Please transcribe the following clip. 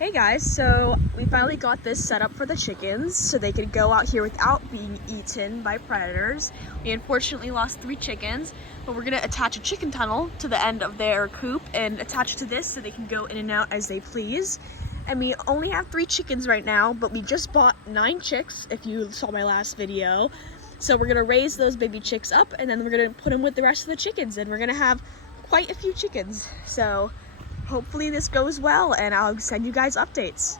Hey guys, so we finally got this set up for the chickens so they could go out here without being eaten by predators. We unfortunately lost 3 chickens, but we're gonna attach a chicken tunnel to the end of their coop and attach to this so they can go in and out as they please. And we only have 3 chickens right now, but we just bought 9 chicks, if you saw my last video. So we're gonna raise those baby chicks up and then we're gonna put them with the rest of the chickens and we're gonna have quite a few chickens. So hopefully this goes well and I'll send you guys updates.